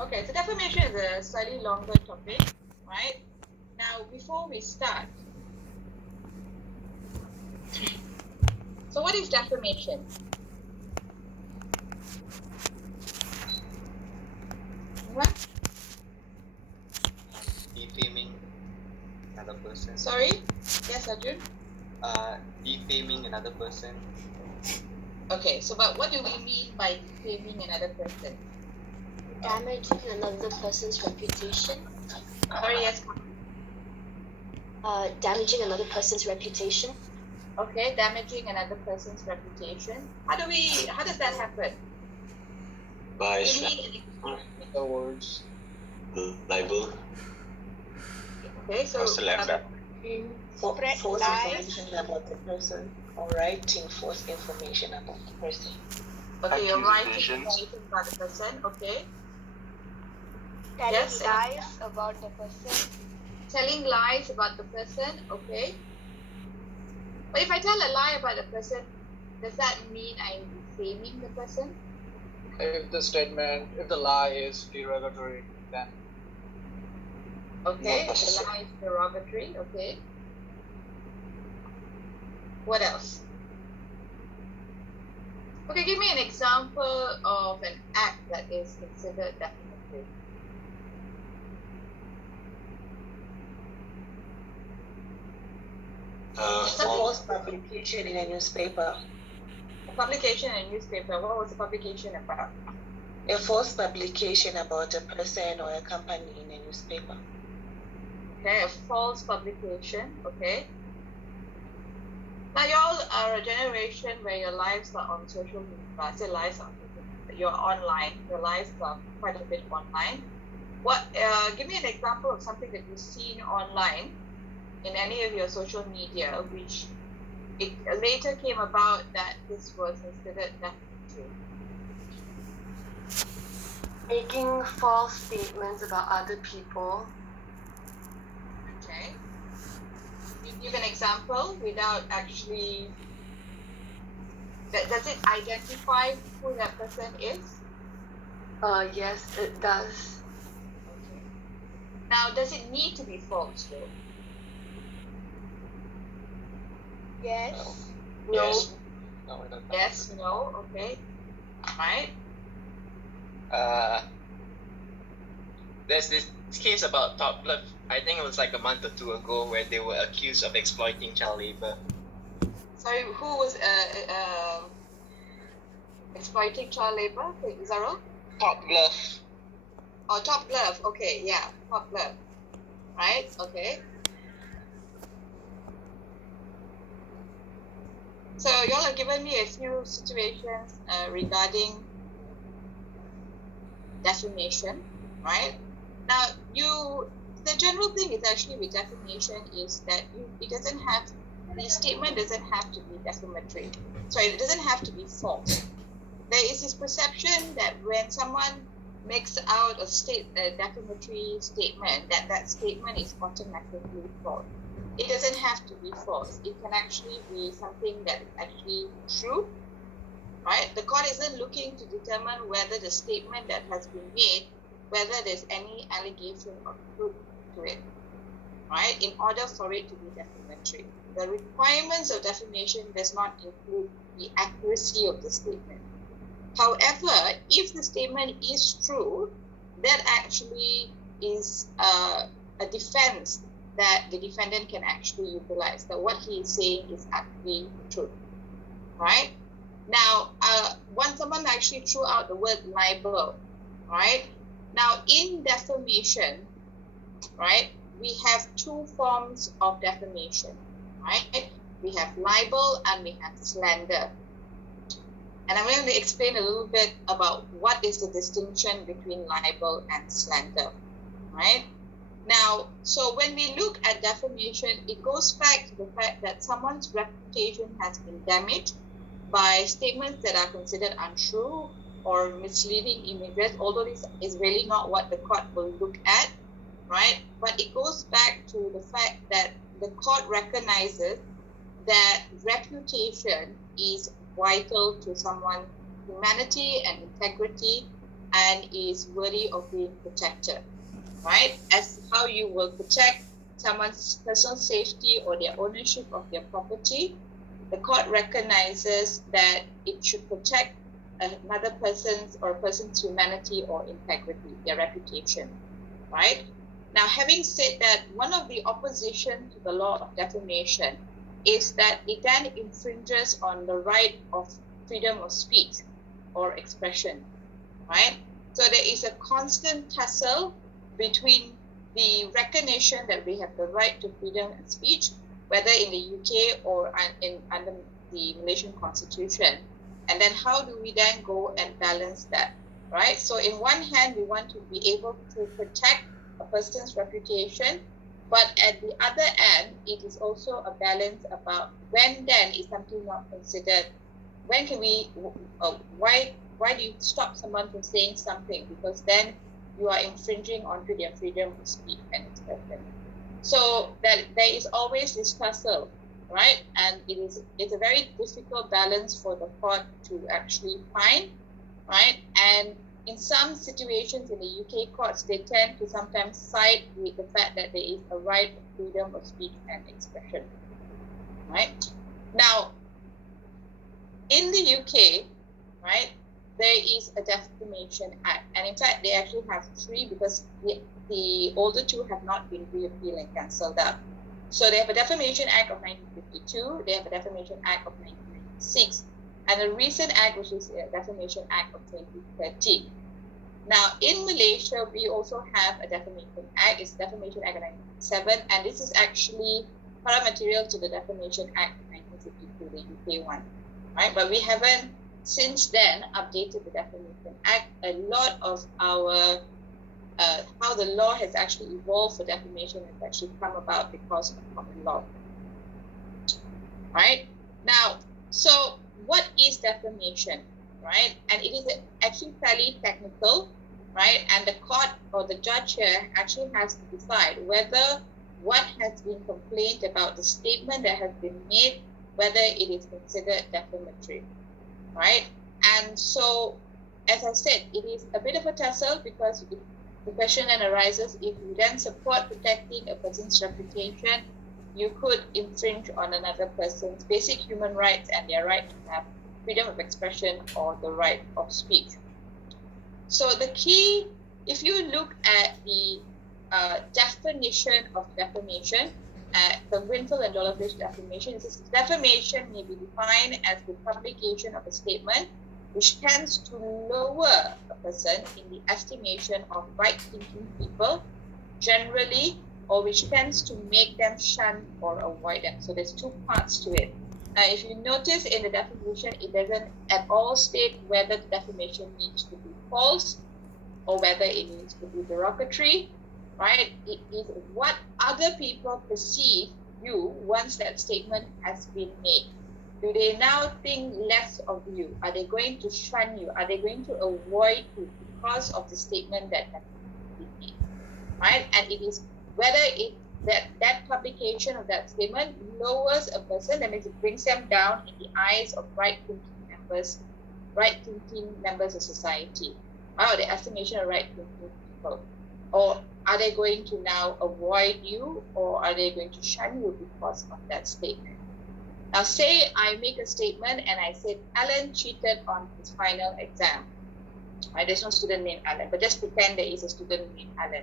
Okay, so defamation is a slightly longer topic, right? Now, before we start, so what is defamation? What? Defaming another person. Sorry? Yes, Arjun? Defaming another person. Okay, so but what do we mean by defaming another person? Damaging another person's reputation. Sorry, yes. Damaging another person's reputation. Okay, damaging another person's reputation. How does that happen? By Other words. libel. Okay, so slander. False information about the person or writing false information about the person. okay, you're writing Accusations. information about the person, okay. Telling Yes. lies about the person. Telling lies about the person, okay. But if I tell a lie about the person, does that mean I'm defaming the person? If the lie is derogatory, then Okay, No. the lie is derogatory, okay. What else? Okay, give me an example of an act that is considered defamatory. It's a false publication in a newspaper. A publication in a newspaper, what was the publication about? A false publication about a person or a company in a newspaper. Okay, a false publication, okay. Now, y'all are a generation where your lives are on social media. I say lives are on social media. You're online. Your lives are quite a bit online. Give me an example of something that you've seen online in any of your social media, which it later came about that this was considered defamatory. Making false statements about other people. Okay. You give an example without actually. Does it identify who that person is? Yes, it does. Okay. Now, does it need to be false though? Yes. No. yes. No, it doesn't. Yes, no, okay. Right. There's this case about Tort. I think it was like a month or two ago where they were accused of exploiting child labor. Sorry, who was exploiting child labor? Zarul? Top Glove. Oh, Top Glove. Okay, yeah, Top Glove. Right. Okay. So y'all have given me a few situations regarding defamation, right? Now, the general thing is actually with defamation is that the statement doesn't have to be defamatory. Sorry, it doesn't have to be false. There is this perception that when someone makes out a defamatory statement, that statement is automatically false. It doesn't have to be false. It can actually be something that is actually true, right? The court isn't looking to determine whether the statement that has been made, whether there's any allegation of truth to it, right? In order for it to be defamatory. The requirements of defamation does not include the accuracy of the statement. However, if the statement is true, that actually is a defense that the defendant can actually utilize, that what he is saying is actually true, right? Now, once someone actually threw out the word libel, right? Now, in defamation, right, we have two forms of defamation, right? We have libel and we have slander. And I'm going to explain a little bit about what is the distinction between libel and slander, right? Now, so when we look at defamation, it goes back to the fact that someone's reputation has been damaged by statements that are considered untrue or misleading images, although this is really not what the court will look at, right? But it goes back to the fact that the court recognizes that reputation is vital to someone's humanity and integrity, and is worthy of being protected, right? As how you will protect someone's personal safety or their ownership of their property, the court recognizes that it should protect another person's or a person's humanity or integrity, their reputation, right? Now, having said that, one of the opposition to the law of defamation is that it then infringes on the right of freedom of speech or expression, right? So there is a constant tussle between the recognition that we have the right to freedom of speech, whether in the UK or under the Malaysian Constitution, and then how do we then go and balance that, right? So in one hand, we want to be able to protect a person's reputation, but at the other end, it is also a balance about when then is something not considered. When can we? Why do you stop someone from saying something? Because then you are infringing onto their freedom of speech and expression. So that there is always this tussle, right? And it's a very difficult balance for the court to actually find, right? And in some situations in the UK courts, they tend to sometimes side with the fact that there is a right of freedom of speech and expression, right? Now, in the UK, right, there is a Defamation Act, and in fact, they actually have three because the older two have not been reappealed and cancelled up. So they have a Defamation Act of 1952, they have a Defamation Act of 1996, and a recent act which is a Defamation Act of 2013. Now, in Malaysia, we also have a Defamation Act. It's Defamation Act of 1997, and this is actually paramaterial to the Defamation Act of 1952, the UK one, right? But we haven't since then updated the Defamation Act. A lot of our how the law has actually evolved for defamation has actually come about because of common law, right? Now, so what is defamation, right? And it is actually fairly technical, right? And the court or the judge here actually has to decide whether what has been complained about, the statement that has been made, whether it is considered defamatory, right? And so, as I said, it is a bit of a tussle because the question then arises, if you then support protecting a person's reputation, you could infringe on another person's basic human rights and their right to have freedom of expression or the right of speech. So the key, if you look at the definition of defamation, the Winfield and Dollarfish defamation, it says defamation may be defined as the publication of a statement which tends to lower a person in the estimation of right-thinking people generally, or which tends to make them shun or avoid them. So there's two parts to it. Now, if you notice in the definition, it doesn't at all state whether the defamation needs to be false or whether it needs to be derogatory, right? It is what other people perceive you once that statement has been made. Do they now think less of you? Are they going to shun you? Are they going to avoid you because of the statement that has been made, right? And it is whether that publication of that statement lowers a person, that means it brings them down in the eyes of right-thinking members of society, or the estimation of right-thinking people, or are they going to now avoid you, or are they going to shun you because of that statement? Now, say I make a statement and I said Alan cheated on his final exam. Right? There's no student named Alan, but just pretend there is a student named Alan.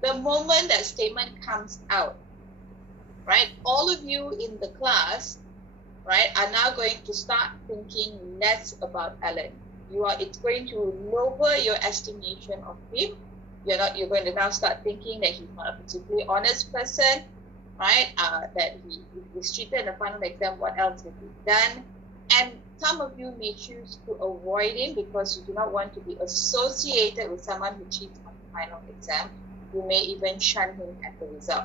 The moment that statement comes out, right, all of you in the class, right, are now going to start thinking less about Alan. It's going to lower your estimation of him. You're going to now start thinking that he's not a particularly honest person, right? That he was cheated in the final exam. What else has he done? And some of you may choose to avoid him because you do not want to be associated with someone who cheats on the final exam. You may even shun him as a result,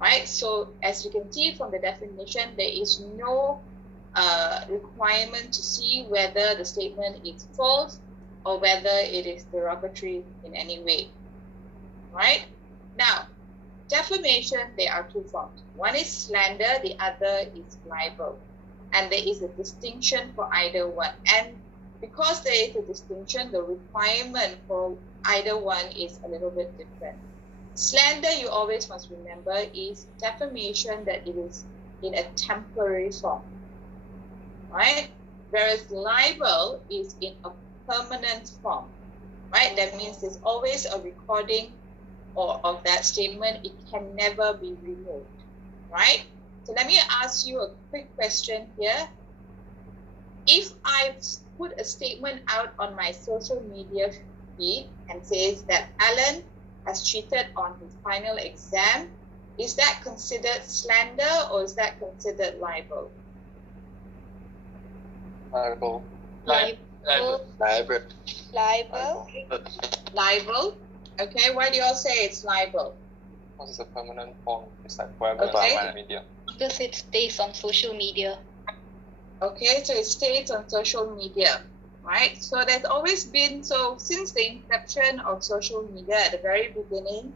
right? So as you can see from the definition, there is no requirement to see whether the statement is false or whether it is derogatory in any way, right? Now, defamation, there are two forms. One is slander, the other is libel. And there is a distinction for either one. And because there is a distinction, the requirement for either one is a little bit different. Slander, you always must remember, is defamation that it is in a temporary form, right? Whereas libel is in a permanent form, right? That means there's always a recording of that statement. It can never be removed, right? So let me ask you a quick question here. If I put a statement out on my social media feed and says that Alan has cheated on his final exam, is that considered slander or is that considered libel? Libel. Libel. Libel. Okay, why do you all say it's libel? Because it's a permanent form. It's like forever Okay. on media. Because it stays on social media. Okay, so it stays on social media, right? So there's always been, so since the inception of social media at the very beginning,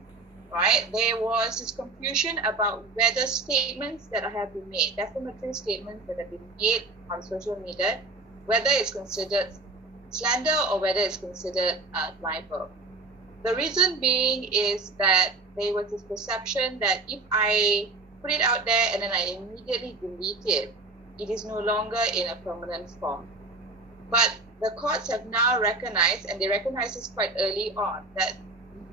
right, there was this confusion about whether statements that have been made, defamatory statements that have been made on social media, whether it's considered slander or whether it's considered libel. The reason being is that there was this perception that if I put it out there and then I immediately delete it, it is no longer in a permanent form. But the courts have now recognized, and they recognize this quite early on, that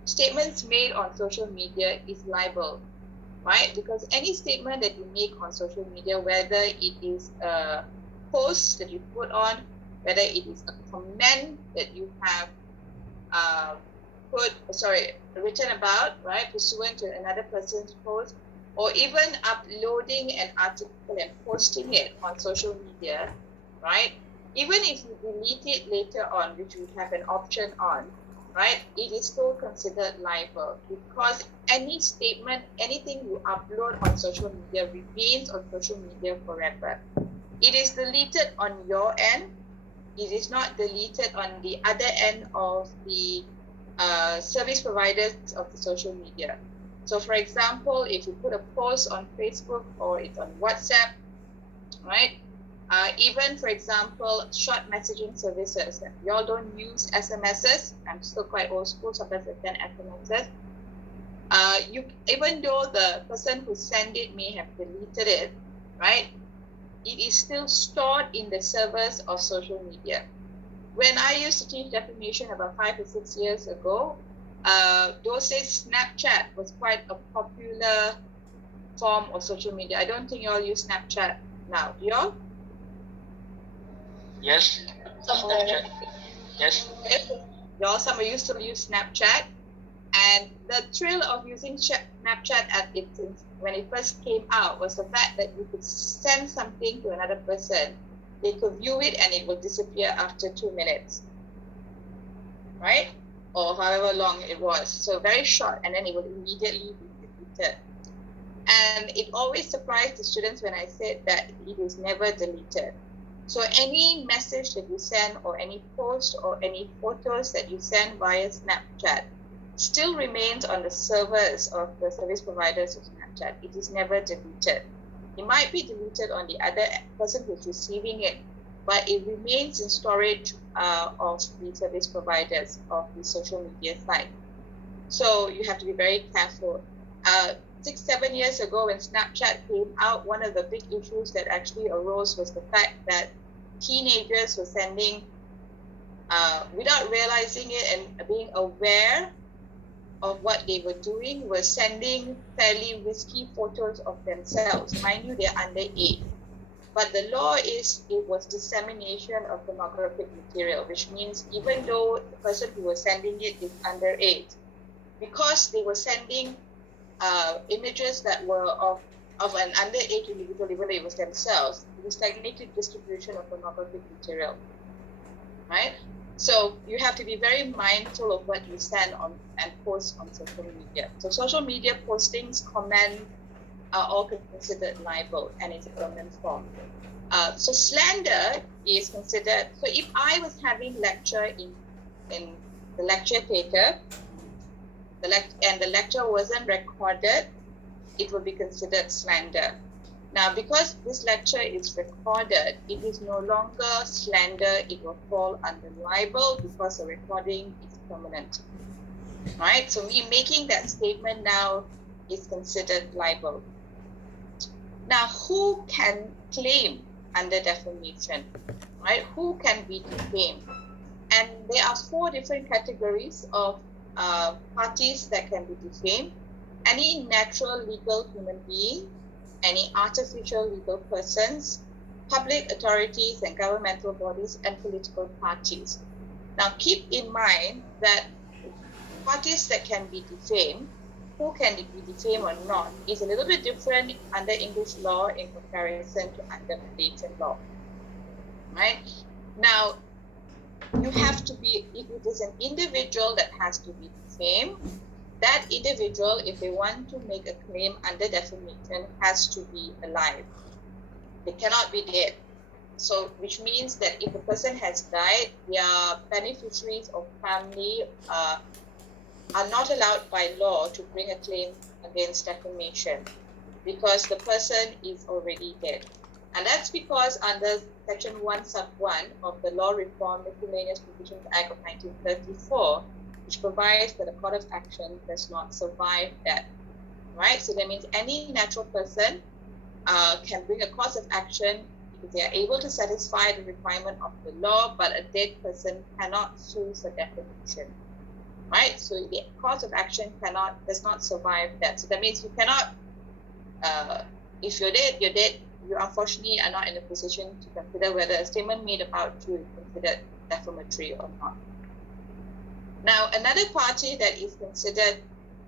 statements made on social media is libel, right? Because any statement that you make on social media, whether it is a post that you put on, whether it is a comment that you have written about, right, pursuant to another person's post, or even uploading an article and posting it on social media, right? Even if you delete it later on, which you have an option on, right, it is still considered libel because any statement, anything you upload on social media remains on social media forever. It is deleted on your end. It is not deleted on the other end of the service providers of the social media. So for example, if you put a post on Facebook or it's on WhatsApp, right? Even for example, short messaging services. You all don't use SMSs. I'm still quite old school, sometimes I send SMSs. Even though the person who sent it may have deleted it, right? It is still stored in the servers of social media. When I used to teach defamation about 5 or 6 years ago, those days Snapchat was quite a popular form of social media. I don't think you all use Snapchat now. Do you all? Yes. Snapchat. Yes. You all, some of you still use Snapchat. And the thrill of using Snapchat when it first came out was the fact that you could send something to another person. They could view it and it will disappear after 2 minutes, right? Or however long it was. So very short, and then it would immediately be deleted. And it always surprised the students when I said that it is never deleted. So any message that you send or any post or any photos that you send via Snapchat still remains on the servers of the service providers of Snapchat. It is never deleted. It might be deleted on the other person who's receiving it, but it remains in storage of the service providers of the social media site. So you have to be very careful. 6-7 years ago when Snapchat came out, one of the big issues that actually arose was the fact that teenagers were sending, without realizing it and being aware of what they were doing, were sending fairly risky photos of themselves. Mind you, they're underage. But the law is it was dissemination of pornographic material, which means even though the person who was sending it is underage, because they were sending images that were of an underage individual, even though it was themselves, it was technically distribution of pornographic material, right? So you have to be very mindful of what you send on and post on social media. So social media postings, comments are all considered libel, and it's a permanent form. So slander is considered. So if I was having lecture in the lecture theatre, and the lecture wasn't recorded, it would be considered slander. Now, because this lecture is recorded, it is no longer slander, it will fall under libel because the recording is permanent. Right? So me making that statement now is considered libel. Now, who can claim under defamation? Right? Who can be defamed? And there are 4 different categories of parties that can be defamed. Any natural legal human being, any artificial legal persons, public authorities and governmental bodies, and political parties. Now, keep in mind that parties that can be defamed, who can be defamed or not, is a little bit different under English law in comparison to under Malaysian law. Right? Now, you have to be, if it is an individual that has to be defamed, that individual, if they want to make a claim under defamation, has to be alive. They cannot be dead. So, which means that if a person has died, their beneficiaries or family are not allowed by law to bring a claim against defamation because the person is already dead. And that's because under Section 1 Sub 1 of the Law Reform Miscellaneous Provisions Act of 1934, which provides that a court of action does not survive death. Right? So that means any natural person can bring a cause of action if they are able to satisfy the requirement of the law, but a dead person cannot sue for defamation. Right? So the cause of action does not survive death. So that means you cannot, if you're dead, you're dead. You unfortunately are not in a position to consider whether a statement made about you is considered defamatory or not. Now, another party that is considered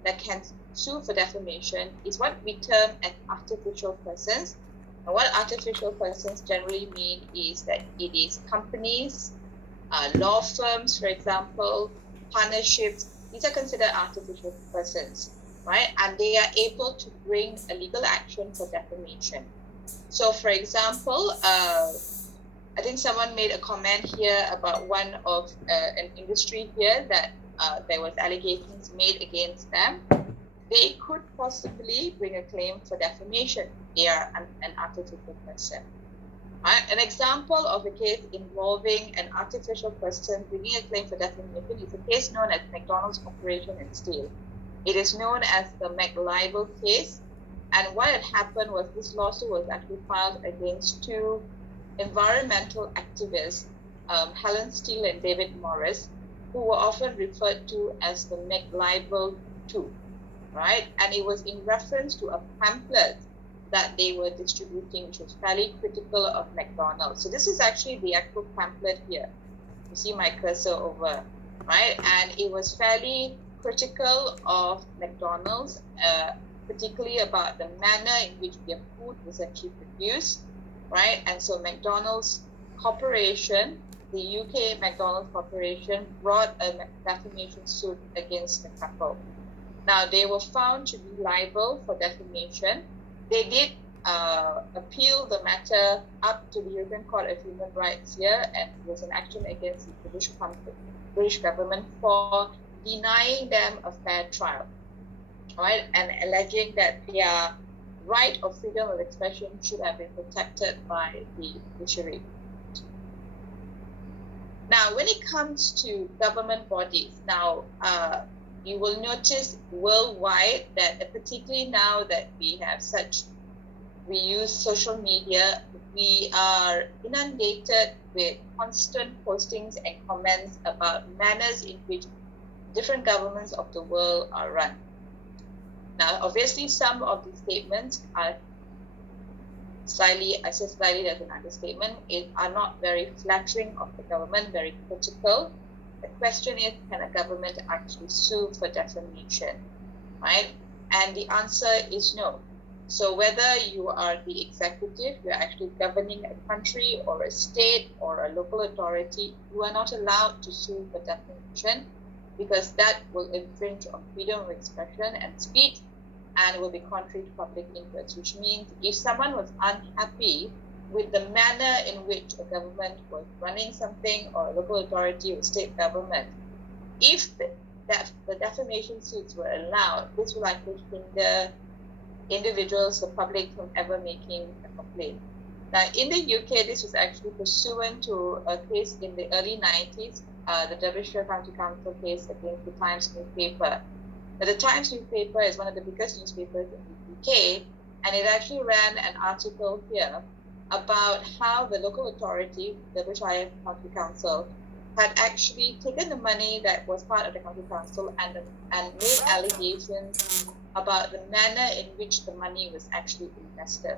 that can sue for defamation is what we term as artificial persons. And what artificial persons generally mean is that it is companies, law firms, for example, partnerships. These are considered artificial persons, right? And they are able to bring a legal action for defamation. So, for example, I think someone made a comment here about one of an industry here that there was allegations made against them. They could possibly bring a claim for defamation. They are an artificial person. An example of a case involving an artificial person bringing a claim for defamation is a case known as McDonald's Corporation and Steel. It is known as the McLibel case. And what had happened was this lawsuit was actually filed against 2 environmental activists, Helen Steele and David Morris, who were often referred to as the McLibel 2, right? And it was in reference to a pamphlet that they were distributing, which was fairly critical of McDonald's. So this is actually the actual pamphlet here. You see my cursor over, right? And it was fairly critical of McDonald's, particularly about the manner in which their food was actually produced, right? And so McDonald's Corporation, the UK McDonald's Corporation, brought a defamation suit against the couple. Now, they were found to be liable for defamation. They did appeal the matter up to the European Court of Human Rights here, and it was an action against the British government for denying them a fair trial, right? And alleging that their right of freedom of expression should have been protected by the judiciary. Now, when it comes to government bodies, now you will notice worldwide that particularly now that we use social media, we are inundated with constant postings and comments about manners in which different governments of the world are run. Now, obviously, some of these statements are slightly, I say slightly as an understatement, are not very flattering of the government, very critical. The question is, can a government actually sue for defamation, right? And the answer is no. So whether you are the executive, you're actually governing a country or a state or a local authority, you are not allowed to sue for defamation because that will infringe on freedom of expression and speech and will be contrary to public interest, which means if someone was unhappy with the manner in which a government was running something or a local authority or state government, if the defamation suits were allowed, this will actually hinder individuals, the public, from ever making a complaint. Now, in the UK, this was actually pursuant to a case in the early 90s, the Derbyshire County Council case against the Times newspaper. Now, the Times newspaper is one of the biggest newspapers in the UK, and it actually ran an article here about how the local authority, the Derbyshire County Council, had actually taken the money that was part of the county council and made allegations about the manner in which the money was actually invested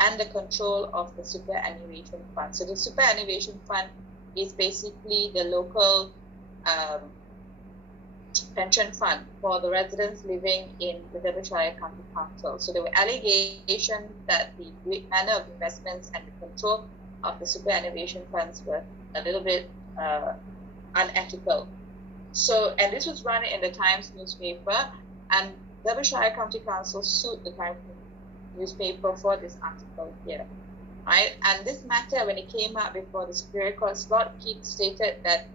and the control of the superannuation fund. So the superannuation fund is basically the local pension fund for the residents living in the Derbyshire County Council. So there were allegations that the manner of investments and the control of the superannuation funds were a little bit unethical. So, and this was run in the Times newspaper, and Derbyshire County Council sued the Times newspaper for this article here, right? And this matter, when it came up before the Superior Court, Lord Keith stated that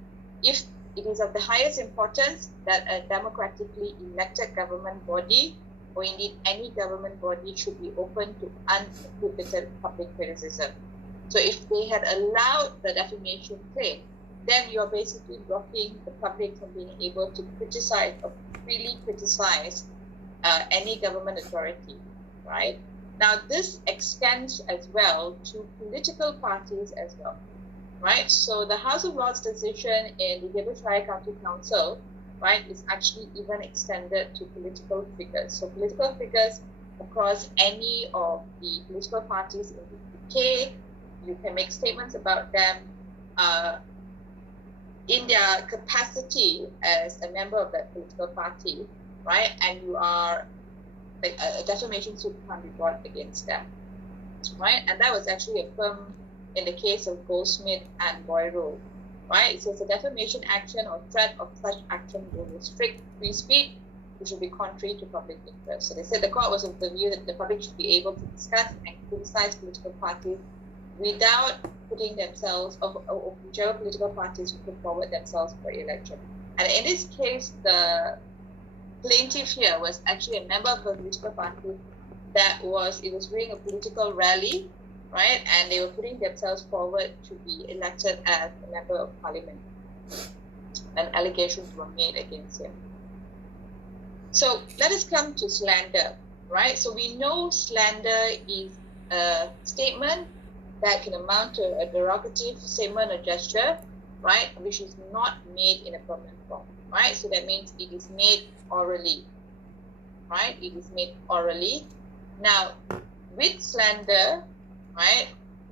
if it is of the highest importance that a democratically elected government body, or indeed any government body, should be open to uninhibited public criticism. So if they had allowed the defamation claim, then you're basically blocking the public from being able to criticize or freely criticize any government authority, right? Now, this extends as well to political parties as well, right? So the House of Lords decision in the Derbyshire County Council, right, is actually even extended to political figures. So political figures across any of the political parties in the UK, you can make statements about them in their capacity as a member of that political party, right? And you are, like, a defamation suit can't be brought against them, right? And that was actually affirmed in the case of Goldsmith and Boyro, right? It says a defamation action or threat of such action will restrict free speech, which will be contrary to public interest. So they said the court was of the view that the public should be able to discuss and criticize political parties without putting themselves, or whichever political parties will put forward themselves for election. And in this case, the plaintiff here was actually a member of a political party that was doing a political rally, right? And they were putting themselves forward to be elected as a member of parliament. And allegations were made against him. So let us come to slander, right? So we know slander is a statement that can amount to a derogative statement or gesture, right, which is not made in a permanent form, right? So that means it is made orally, right? It is made orally. Now, with slander, right,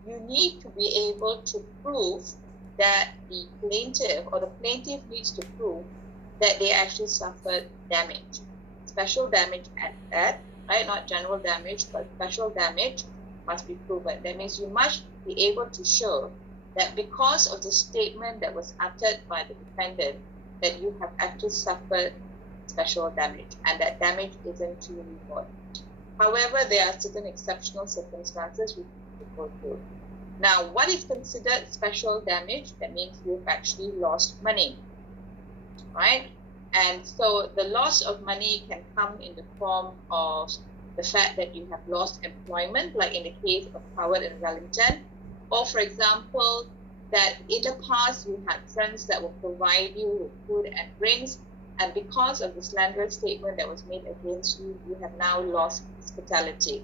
you need to be able to prove that the plaintiff or the plaintiff needs to prove that they actually suffered damage, special damage at that, right? Not general damage, but special damage must be proven. That means you must be able to show that because of the statement that was uttered by the defendant, that you have actually suffered special damage, and that damage isn't to reward. However, there are certain exceptional circumstances which we go through. Now, what is considered special damage? That means you've actually lost money, right? And so the loss of money can come in the form of the fact that you have lost employment, like in the case of Howard and Wellington, or for example, that in the past you had friends that will provide you with food and drinks, and because of the slanderous statement that was made against you, you have now lost hospitality,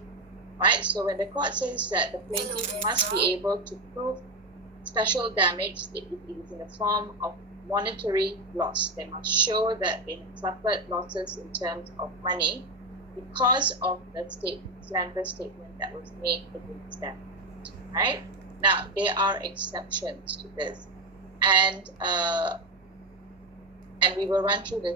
right? So when the court says that the plaintiff must be able to prove special damage, it is in the form of monetary loss. They must show that they have suffered losses in terms of money because of the slanderous statement that was made against them, right? Now, there are exceptions to this, and we will run through the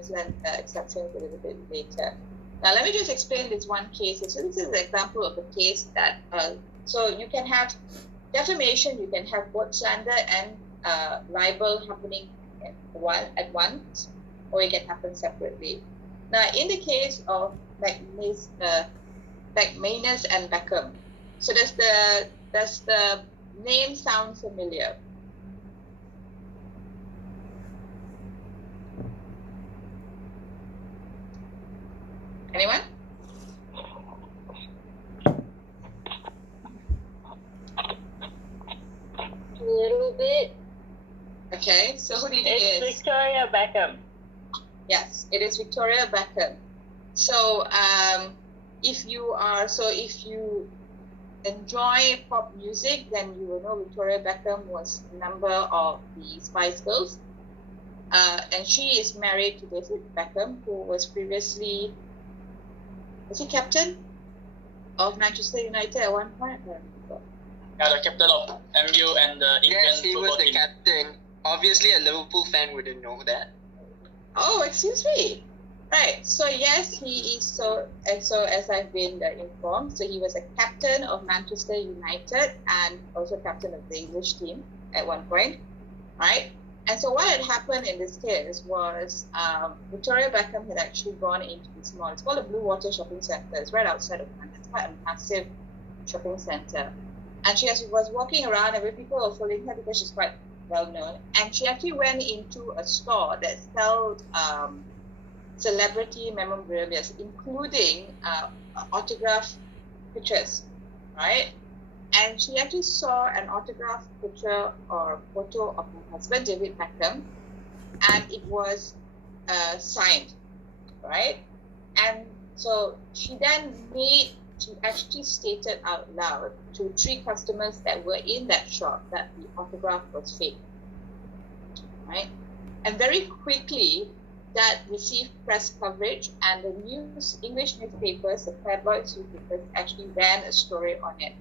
exceptions a little bit later. Now, let me just explain this one case. So this is an example of a case that, so you can have defamation, you can have both slander and libel happening at once, or it can happen separately. Now, in the case of McManus and Beckham, so does the name sound familiar? Anyone? Okay, so who do you think It's it is? Victoria Beckham. Yes, it is Victoria Beckham. So if you enjoy pop music, then you will know Victoria Beckham was a member of the Spice Girls. And she is married to David Beckham, who was previously, was he captain of Manchester United at one point? I don't remember. Yeah, the captain of MU and the England Yes, he was football the team. captain. Obviously, a Liverpool fan wouldn't know that. Oh, excuse me. Right. So yes, he is so as I've been informed. So he was a captain of Manchester United and also captain of the English team at one point, right? And so what had happened in this case was Victoria Beckham had actually gone into this mall. It's called the Blue Water Shopping Centre. It's right outside of London. It's quite a massive shopping centre. And she was walking around and people were following her because she's quite well known. And she actually went into a store that sold celebrity memorabilia, including autograph pictures, right? And she actually saw an autograph picture or photo of her husband, David Beckham, and it was signed, right? And so she actually stated out loud to 3 customers that were in that shop that the autograph was fake, right? And very quickly, that received press coverage, and the English newspapers, the tabloid newspapers, actually ran a story on it,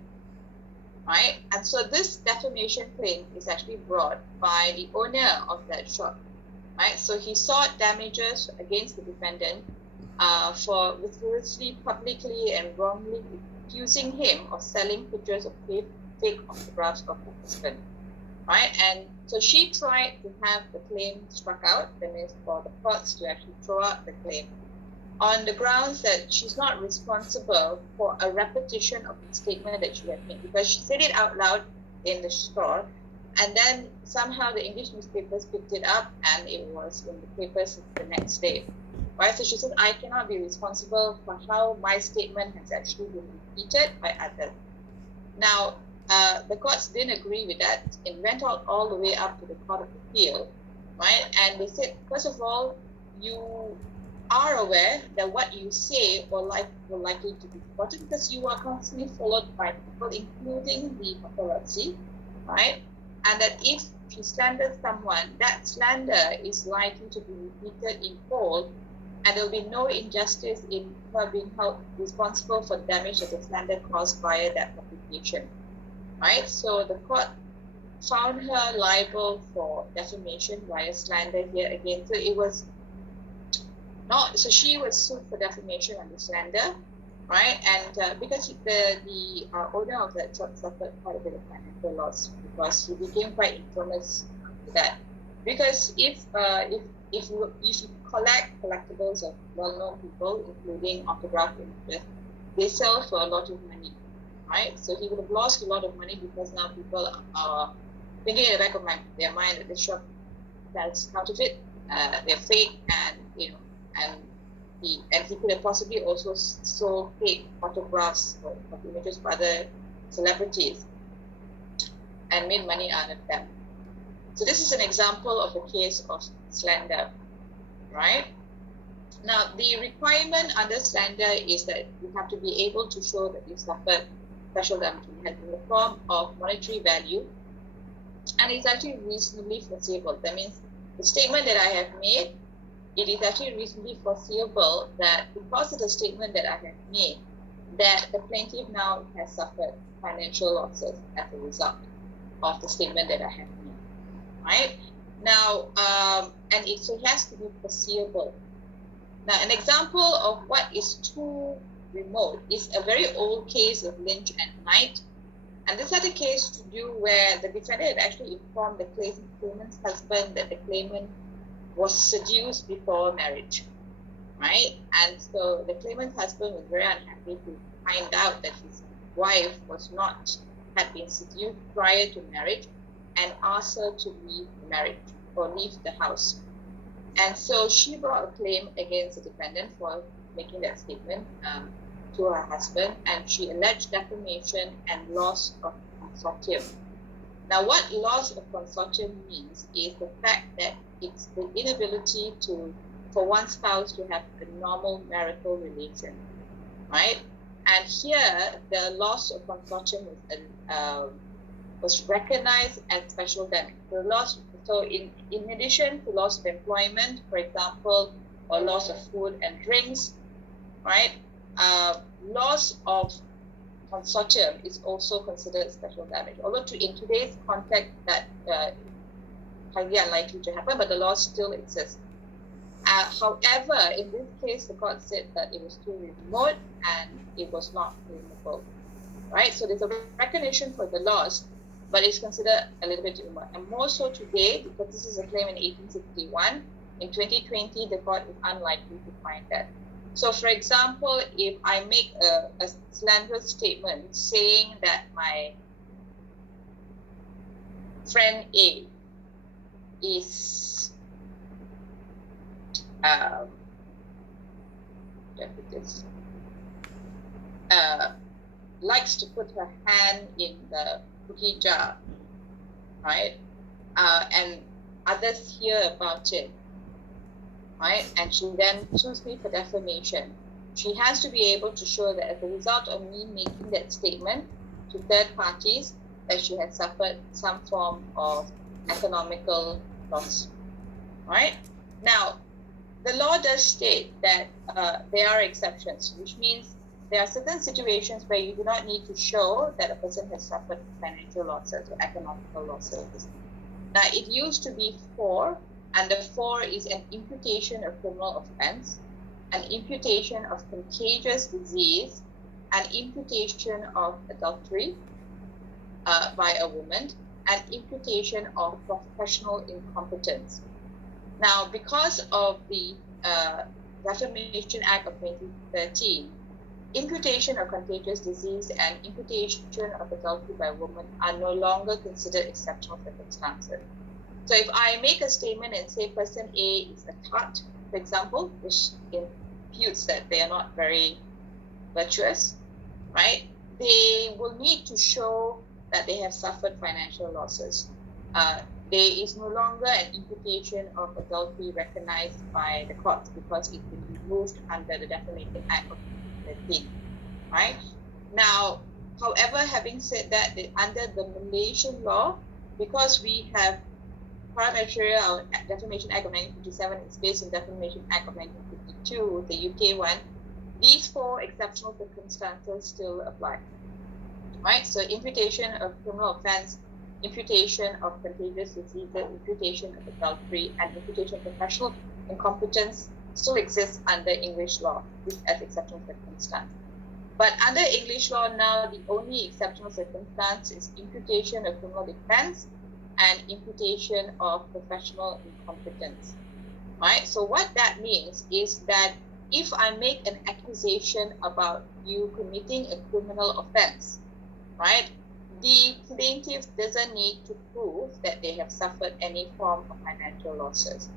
right? And so this defamation claim is actually brought by the owner of that shop, right? So he sought damages against the defendant for vigorously, publicly, and wrongly accusing him of selling pictures of fake autographs of her husband, right? And so she tried to have the claim struck out, that means for the courts to actually throw out the claim, on the grounds that she's not responsible for a repetition of the statement that she had made, because she said it out loud in the store, and then somehow the English newspapers picked it up and it was in the papers the next day. Right? So she said, I cannot be responsible for how my statement has actually been repeated by others. Now, the courts didn't agree with that. It went out all the way up to the Court of Appeal, right? And they said, first of all, you are aware that what you say will likely to be reported because you are constantly followed by people, including the paparazzi, right? And that if she slanders someone, that slander is likely to be repeated in whole, and there will be no injustice in her being held responsible for damage that the slander caused via that publication, right? So the court found her liable for defamation via slander here again. So it was not, so she was sued for defamation and slander, right? And because the owner of that shop suffered quite a bit of financial loss because he became quite infamous with that. Because if you collect collectibles of well-known people, including autograph images, they sell for a lot of money, right? So he would have lost a lot of money because now people are thinking in the back of their mind that the shop sells counterfeit, they're fake, and he could have possibly also sold fake photographs of images of other celebrities and made money out of them. So this is an example of a case of slander, right? Now, the requirement under slander is that you have to be able to show that you suffered special damage in the form of monetary value, and it's actually reasonably foreseeable. That means the statement that I have made, it is actually reasonably foreseeable that because of the statement that I have made, that the plaintiff now has suffered financial losses as a result of the statement that I have made, right? Now, and it has to be foreseeable. Now, an example of what is too remote is a very old case of Lynch and Knight. And this had a case to do where the defendant had actually informed the claimant's husband that the claimant was seduced before marriage, right? And so the claimant's husband was very unhappy to find out that his wife had been seduced prior to marriage, and asked her to leave the marriage or leave the house. And so she brought a claim against the defendant for making that statement to her husband, and she alleged defamation and loss of consortium. Now, what loss of consortium means is the fact that it's the inability for one spouse to have a normal marital relation, right? And here, the loss of consortium was recognized as special damage. The loss, so in addition to loss of employment, for example, or loss of food and drinks, right? Loss of consortium is also considered special damage. Although in today's context, that highly unlikely to happen, but the law still exists. However, in this case, the court said that it was too remote and it was not claimable, right? So there's a recognition for the loss, but it's considered a little bit remote. And more so today, because this is a claim in 1861, in 2020, the court is unlikely to find that. So, for example, if I make a slanderous statement saying that my friend A is likes to put her hand in the cookie jar, right? And others hear about it, right? And she then sues me for defamation. She has to be able to show that as a result of me making that statement to third parties, that she has suffered some form of economical loss, right? Now, the law does state that there are exceptions, which means there are certain situations where you do not need to show that a person has suffered financial losses or economical losses. Now, it used to be 4, and the 4 is an imputation of criminal offense, an imputation of contagious disease, an imputation of adultery by a woman, and imputation of professional incompetence. Now, because of the Defamation Act of 2013, imputation of contagious disease and imputation of adultery by a woman are no longer considered exceptional circumstances. So if I make a statement and say person A is a tart, for example, which imputes that they are not very virtuous, right? They will need to show that they have suffered financial losses. There is no longer an imputation of adultery recognized by the courts because it's been removed under the Defamation Act of 2013, right? Now, however, having said that, under the Malaysian law, because we have Paramateria, our Defamation Act of 1957 is based on Defamation Act of 1952, the UK one, these 4 exceptional circumstances still apply, right? So imputation of criminal offense, imputation of contagious disease, imputation of adultery, and imputation of professional incompetence still exists under English law, this as exceptional circumstance. But under English law now, the only exceptional circumstance is imputation of criminal defense and imputation of professional incompetence, right? So what that means is that if I make an accusation about you committing a criminal offense, right, the plaintiff doesn't need to prove that they have suffered any form of financial losses.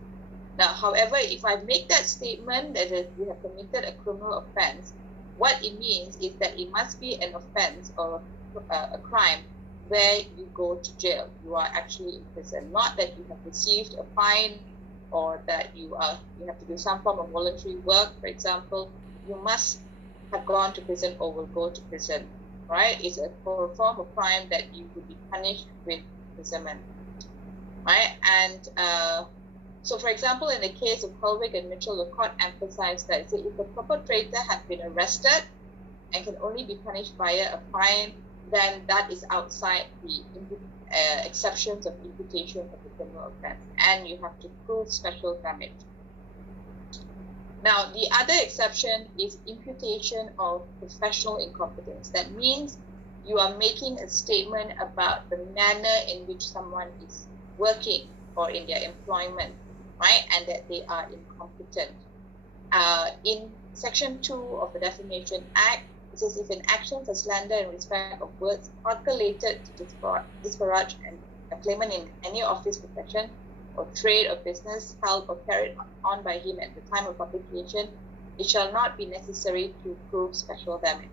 Now, however, if I make that statement that you have committed a criminal offense, what it means is that it must be an offense or a crime where you go to jail. You are actually in prison, not that you have received a fine or that you have to do some form of voluntary work, for example. You must have gone to prison or will go to prison, right? It's a form of crime that you would be punished with imprisonment, right? And so, for example, in the case of Holwick and Mitchell, the court emphasized that if the perpetrator has been arrested and can only be punished via a fine, then that is outside the exceptions of imputation of the criminal offense, and you have to prove special damage. Now, the other exception is imputation of professional incompetence. That means you are making a statement about the manner in which someone is working or in their employment, right, and that they are incompetent. In Section 2 of the Defamation Act, it says if an action for slander in respect of words calculated to disparage a claimant in any office, profession, or trade or business held or carried on by him at the time of publication, it shall not be necessary to prove special damage.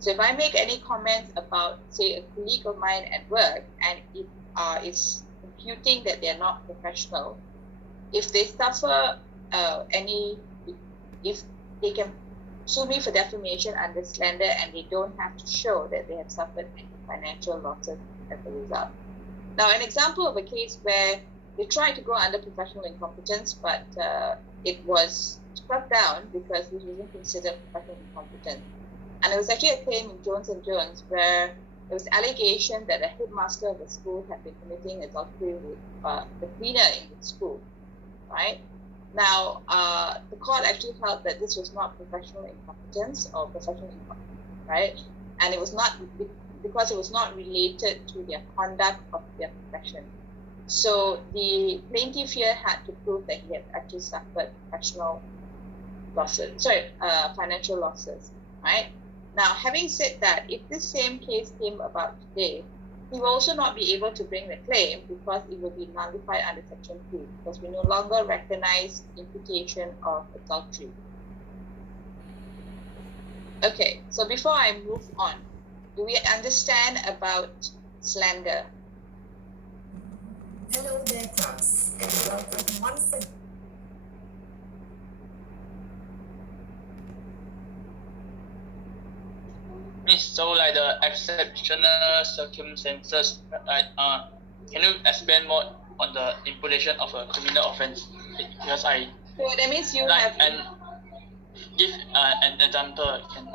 So if I make any comments about, say, a colleague of mine at work, and if is imputing that they're not professional, if they suffer if they can sue me for defamation under slander and they don't have to show that they have suffered any financial losses as a result. Now, an example of a case where they tried to go under professional incompetence, but it was struck down because this wasn't considered professional incompetence. And it was actually a claim in Jones and Jones where there was allegation that the headmaster of the school had been committing adultery with the cleaner in the school, right? Now, the court actually held that this was not professional incompetence or professional incompetence, right? And it was not because it was not related to their conduct of their profession. So the plaintiff here had to prove that he had actually suffered financial losses, right? Now, having said that, if this same case came about today, he will also not be able to bring the claim because it will be nullified under Section 2 because we no longer recognize imputation of adultery. Okay, so before I move on, do we understand about slander? Hello there, class, and welcome once again. Miss, so like the exceptional circumstances, like can you explain more on the imputation of a criminal offense? Because I So that means you like have and give an example. Can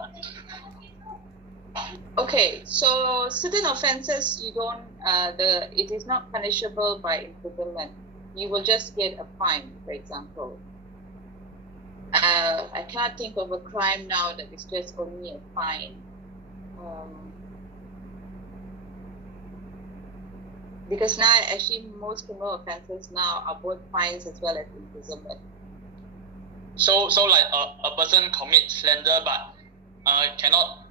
okay. So certain offences you don't it is not punishable by imprisonment. You will just get a fine, for example. I cannot think of a crime now that is just only a fine. Because now actually most criminal offences now are both fines as well as imprisonment. so like a person commits slander but cannot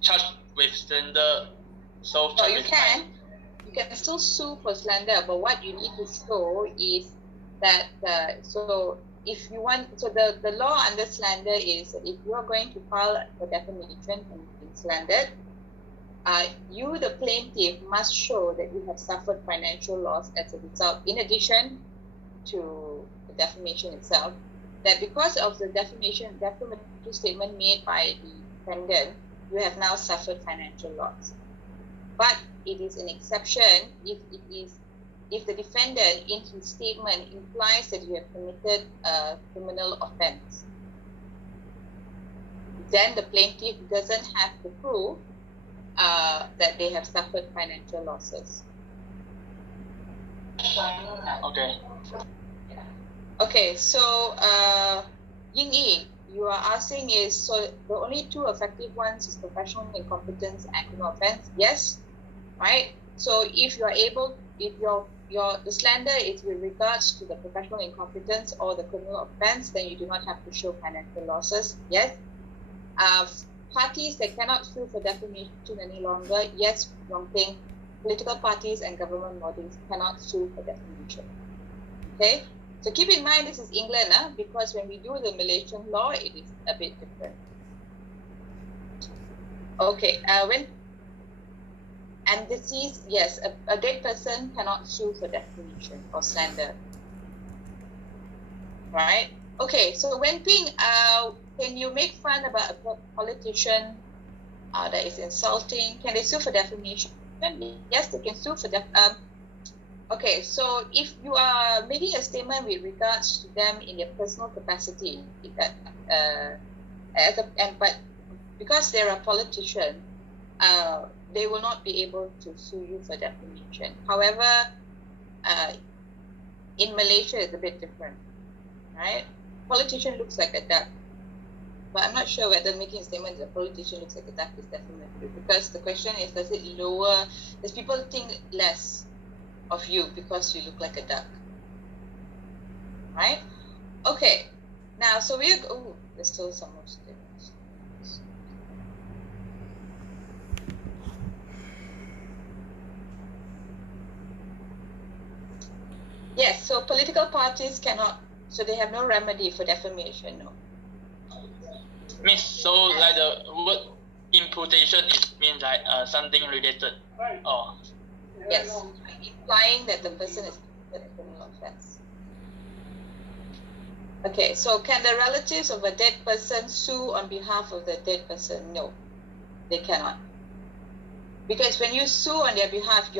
charge with slander. So No, you can still sue for slander, but what you need to show is that so if you want, so the law under slander is that if you are going to file for defamation and being slandered, you, the plaintiff, must show that you have suffered financial loss as a result, in addition to the defamation itself, that because of the defamatory statement made by the defendant, you have now suffered financial loss. But it is an exception if the defendant in his statement implies that you have committed a criminal offense. Then the plaintiff doesn't have to prove that they have suffered financial losses. Okay. Okay, so Ying Yi, you are asking is, so the only two effective ones is professional incompetence and criminal offense? Yes, right? So if you are able, if the slander is with regards to the professional incompetence or the criminal offense, then you do not have to show financial losses. Yes. Parties that cannot sue for defamation any longer, yes, wrong thing. Political parties and government bodies cannot sue for defamation. Okay, so keep in mind this is England, because when we do the Malaysian law, it is a bit different. Okay, and deceased, yes, a dead person cannot sue for defamation or slander. Right? Okay, so when can you make fun about a politician that is insulting? Can they sue for defamation? Yes, they can sue for okay, so if you are making a statement with regards to them in their personal capacity, but because they're a politician, they will not be able to sue you for defamation. However, in Malaysia, it's a bit different, right? Politician looks like a duck, but I'm not sure whether making a statement that a politician looks like a duck is definitely, because the question is, does people think less of you because you look like a duck, right? Okay, now, so there's still some more statements. Yes, so political parties cannot, so they have no remedy for defamation, no. Miss, so like the word imputation means like something related. Oh. Yes. implying that the person is committed a criminal offense. Okay, so can the relatives of a dead person sue on behalf of the dead person? No, they cannot. Because when you sue on their behalf, you're